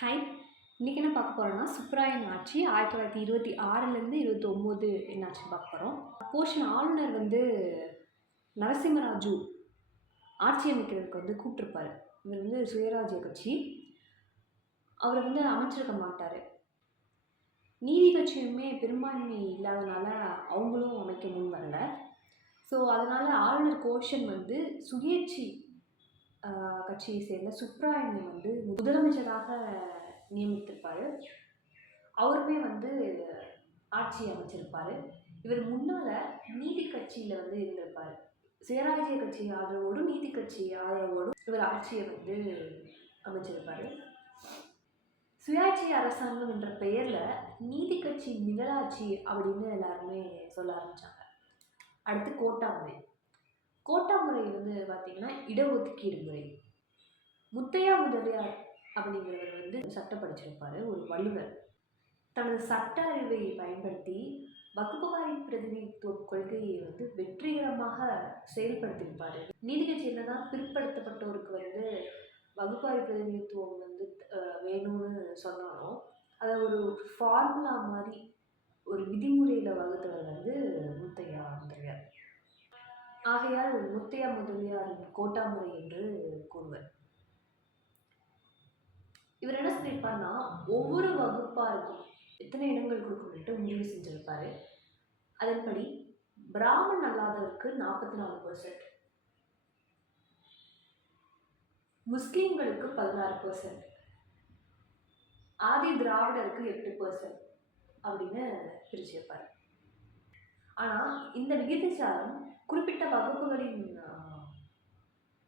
Hi. இன்றைக்கி என்ன பார்க்க போகிறோன்னா, சுப்பராயன் ஆட்சி 1926லேருந்து 29 என்னாச்சுன்னு பார்க்க போகிறோம். போஷன் ஆளுநர் நரசிம்மராஜு ஆட்சி அமைக்கிறதுக்கு கூப்பிட்ருப்பார். இவர் சுயராஜ்ய கட்சி. அவர் அமைச்சிருக்க மாட்டார். நீதி கட்சியுமே பெரும்பான்மை இல்லாதனால அவங்களும் அமைக்க முன் வரலை. ஸோ அதனால் ஆளுநர் கோஷன் சுயேட்சி கட்சியை சேர்ந்த சுப்ராயனை முதலமைச்சராக நியமித்திருப்பார். அவருமே ஆட்சி அமைச்சிருப்பார். இவர் முன்னால் நீதி கட்சியில் இருந்திருப்பார். சுயராஜ்ய கட்சி ஆதரவோடும் நீதி கட்சி ஆதரவோடும் இவர் ஆட்சியை அமைச்சிருப்பார். சுயாட்சி அரசாங்கம் என்ற பெயரில் நீதி கட்சி நிழலாட்சி அப்படின்னு எல்லாருமே சொல்ல ஆரம்பித்தாங்க. அடுத்து கோட்டாமுறை. கோட்டாமுறை பார்த்திங்கன்னா இடஒதுக்கீடு முறை. முத்தையா முதலியார் அப்படிங்கிறவர் சட்டம் படிச்சிருப்பார். ஒரு வல்லுநர். தனது சட்ட அறிவை பயன்படுத்தி வகுப்புவாரி பிரதிநிதித்துவ கொள்கையை வெற்றிகரமாக செயல்படுத்தியிருப்பார். நீதி கட்சியில் தான் பிற்படுத்தப்பட்டோருக்கு வகுப்பாரி பிரதிநிதித்துவம் வேணும்னு சொன்னாலும் அதை ஒரு ஃபார்முலா மாதிரி ஒரு விதிமுறையில் வகுத்தவர் முத்தையா முதலியார். ஆகையால் முத்தையா முதலியாரின் கோட்டாமுறை என்று கூறுவர். இவர் என்ன சொல்லியிருப்பார்னா, ஒவ்வொரு வகுப்பாருக்கும் எத்தனை இடங்கள் கொடுக்கணுன்ட்டு முடிவு செஞ்சிருப்பாரு. அதன்படி பிராமணன் அல்லாதவருக்கு 44%, முஸ்லீம்களுக்கு 16%, ஆதி திராவிடருக்கு 8% அப்படின்னு பிரிச்சிருப்பார். ஆனால் இந்த விகிதாச்சாரம் குறிப்பிட்ட வகுப்புகளின்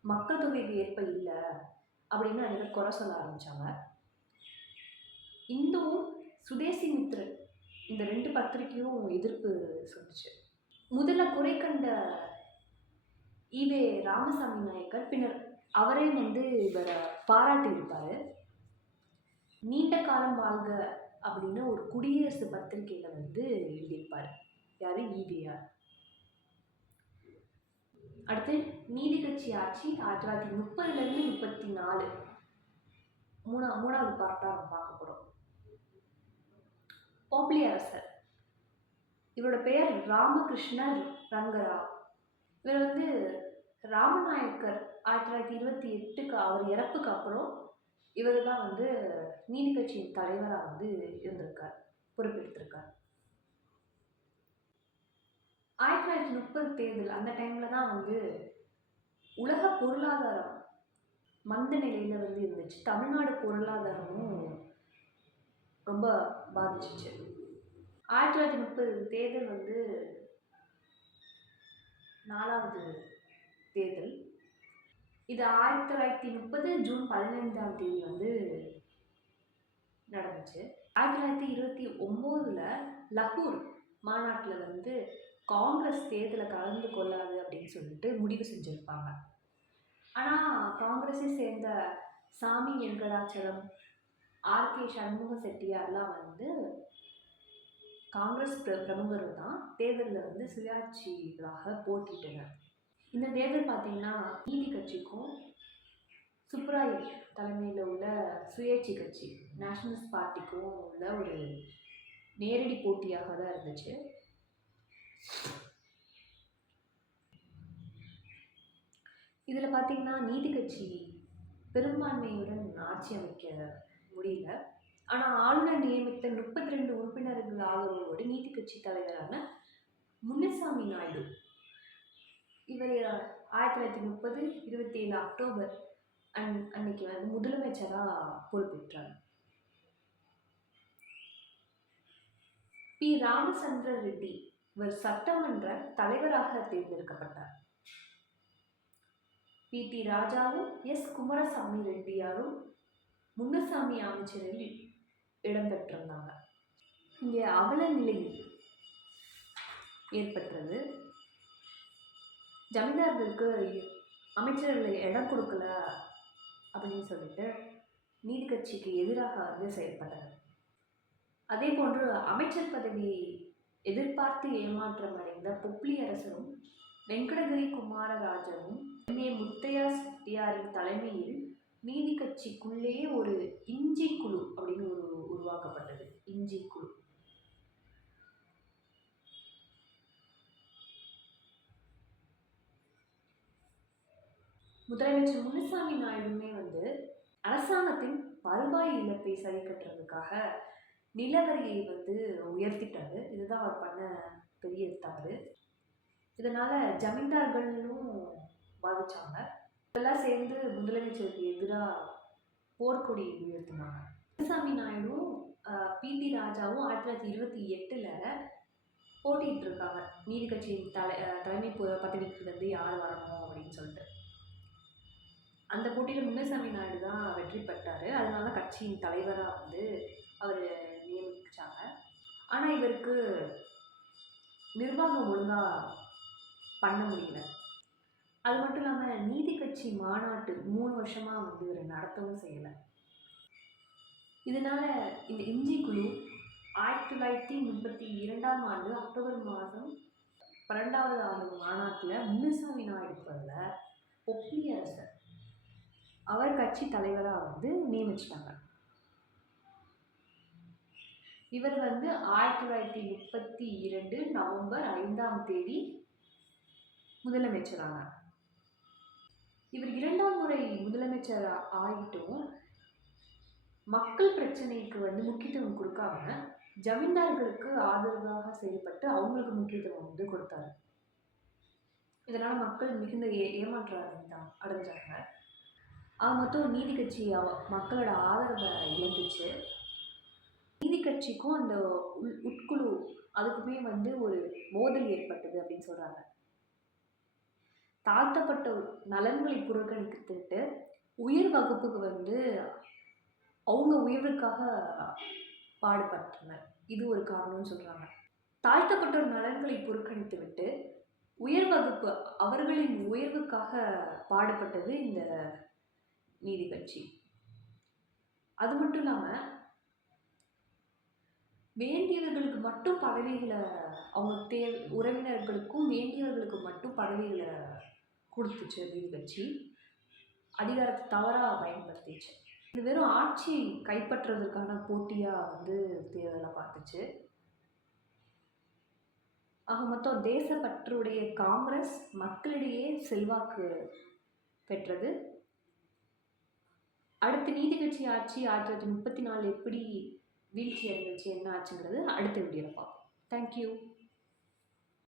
மக்கள் தொகைக்கு ஏற்ப இல்லை அப்படின்னு அனைவரும் குறை சொல்ல ஆரம்பித்தாங்க. இந்துவும் சுதேசி மித்ரன் இந்த 2 பத்திரிகையும் எதிர்ப்பு சொல்லிச்சு. முதல்ல குறை கண்ட ஈவே ராமசாமி நாயக்கர் பின்னர் அவரே இவரை பாராட்டியிருப்பார். நீண்ட காலம் வாழ்க அப்படின்னு ஒரு குடியரசு பத்திரிகையில் எழுதியிருப்பார். யார்? ஈவேயார். அடுத்து நீதி கட்சி ஆட்சி 1930லேருந்து 34 மூணாவது பார்ட்டாக நம்ம பார்க்க போகிறோம். போப்ளி அரசர். இவரோட பெயர் ராமகிருஷ்ணர் ரங்கராவ். இவர் ராமநாயக்கர் 1928 அவர் இறப்புக்கு அப்புறம் இவர் தான் நீதி கட்சியின் தலைவராக இருந்திருக்கார், பொறுப்பெடுத்திருக்கார். 1930 தேர்தல் அந்த டைமில் தான் உலக பொருளாதாரம் மந்த நிலையில் இருந்துச்சு. தமிழ்நாடு பொருளாதாரமும் ரொம்ப பாதிச்சிச்சு. 1930 தேர்தல் 4வது தேர்தல். இது 1930 ஜூன் 15ஆம் தேதி நடந்துச்சு. 1929 லகூர் மாநாட்டில் காங்கிரஸ் தேர்தலை கலந்து கொள்ளாது அப்படின்னு சொல்லிட்டு முடிவு செஞ்சுருப்பாங்க. ஆனால் காங்கிரஸை சேர்ந்த சாமி வெங்கடாச்சலம், ஆர்கே சண்முக செட்டியார்லாம் காங்கிரஸ் பிரமுகர்கள் தான் தேர்தலில் சுயாட்சிகளாக போட்டிட்டனர். இந்த தேர்தல் பார்த்திங்கன்னா நீதி கட்சிக்கும் சுப்ராயன் தலைமையில் உள்ள சுயேட்சி கட்சி நேஷனலிஸ்ட் பார்ட்டிக்கும் உள்ள ஒரு நேரடி போட்டியாக தான் இருந்துச்சு. இதில் பார்த்திங்கன்னா நீதி கட்சி பெரும்பான்மையுடன் ஆட்சி அமைக்க முடியல. ஆனால் ஆளுநர் நியமித்த 32 உறுப்பினர்கள் ஆதரவோடு நீதி கட்சி தலைவரான முனுசாமி நாயுடு இவர் 1930 27 அக்டோபர் அன்னைக்கு முதலமைச்சராக பொறுப்பேற்றார். பி ராமச்சந்திர ரெட்டி இவர் சட்டமன்ற தலைவராக தேர்ந்தெடுக்கப்பட்டார். பி.டி. ராஜாவும் எஸ். குமாரசாமி ரெட்டியாரும் முனுசாமி அமைச்சரில் இடம்பெற்றிருந்தாங்க. இங்கே அவல நிலை ஏற்பட்டது. ஜமீன்தார்களுக்கு அமைச்சர்களை இடம் கொடுக்கல அப்படின்னு சொல்லிட்டு நீதி கட்சிக்கு எதிராக செயல்பட்டது. அதே போன்று அமைச்சர் பதவியை எதிர்பார்த்து ஏமாற்றம் அடைந்த பொப்ளி அரசரும் வெங்கடகிரி குமாரராஜனும் முத்தையா செட்டியாரின் தலைமையில் நீதி கட்சிக்குள்ளே ஒரு இஞ்சி குழு இஞ்சி குழு. முதலமைச்சர் முனுசாமி நாயுடுமே வந்து அரசாங்கத்தின் வருவாய் இழப்பை சரி கட்டுறதுக்காக நிலவரியை வந்து உயர்த்திட்டாரு. இதுதான் அவர் பண்ண பெரிய தவறு. இதனால ஜமீன்தார்களும் பாதிச்சாங்க. இதெல்லாம் சேர்ந்து முதலமைச்சருக்கு எதிராக போர்க்கொடி உயர்த்தினாங்க. முனுசாமி நாயுடும் பிடி ராஜாவும் 1928 போட்டிட்டு இருக்காங்க. நீதி கட்சியின் தலைமை பதவிக்கு வந்து யார் வரணும் அப்படின்னு சொல்லிட்டு. அந்த போட்டியில் முனுசாமி நாயுடு தான் வெற்றி பெற்றாரு. அதனால கட்சியின் தலைவராக வந்து அவர் நியமிச்சாங்க. ஆனால் இவருக்கு நிர்வாகம் ஒழுங்காக பண்ண முடியல. அது மட்டும் இல்லாமல் நீதி கட்சி மாநாட்டு 3 வருஷமாக வந்து இவர் நடத்தவும் செய்யலை. இதனால இந்த இஞ்சி குழு 1932 அக்டோபர் மாதம் 12வது ஆண்டு மாநாட்டில் முனுசாமி நாயுடு பதில் ஒப்பிலியரசர் அவர் கட்சி தலைவராக வந்து நியமிச்சிட்டாங்க. இவர் வந்து 1932 நவம்பர் 5ஆம் தேதி முதலமைச்சரானார். இவர் 2ஆம் முறை முதலமைச்சர் ஆகிட்டும் மக்கள் பிரச்சனைக்கு வந்து முக்கியத்துவம் கொடுக்காம ஜமீன்தார்களுக்கு ஆதரவாக செயல்பட்டு அவங்களுக்கு முக்கியத்துவம் வந்து கொடுத்தாரு. இதனால மக்கள் மிகுந்த ஏமாற்றம் அடைஞ்சாங்க. மொத்தம் நீதி கட்சி மக்களோட ஆதரவை இழந்துச்சு. நீதி கட்சிக்கும் அந்த உட்குழு அதுக்குமே வந்து ஒரு மோதல் ஏற்பட்டது அப்படின்னு சொல்றாங்க. தாழ்த்தப்பட்ட நலன்களை புறக்கணித்துட்டு உயர் வகுப்புக்கு வந்து அவங்க உயர்வுக்காக பாடுபட்டனர். இது ஒரு காரணம்னு சொல்றாங்க. தாழ்த்தப்பட்டோர் நலன்களை புறக்கணித்து விட்டு உயர் வகுப்பு அவர்களின் உயர்வுக்காக பாடுபட்டது இந்த நீதி கட்சி. அது மட்டும் இல்லாம வேண்டியவர்களுக்கு மட்டும் பதவிகளை அவங்க உறவினர்களுக்கும் வேண்டியவர்களுக்கு மட்டும் பதவிகளை கொடுத்துச்சு நீதி கட்சி. அதிகாரத்தை தவறாக பயன்படுத்திச்சு. இது வெறும் ஆட்சி கைப்பற்றுவதற்கான போட்டியாக வந்து தேர்தலை பார்த்துச்சு. மொத்தம் தேசப்பற்றுடைய காங்கிரஸ் மக்களிடையே செல்வாக்கு பெற்றது. அடுத்து நீதி கட்சி ஆட்சி 1934 எப்படி வீழ்ச்சி அடைஞ்சிச்சு, என்ன ஆச்சுங்கிறது அடுத்த வீடியோவில் பார்ப்போம். தேங்க்யூ.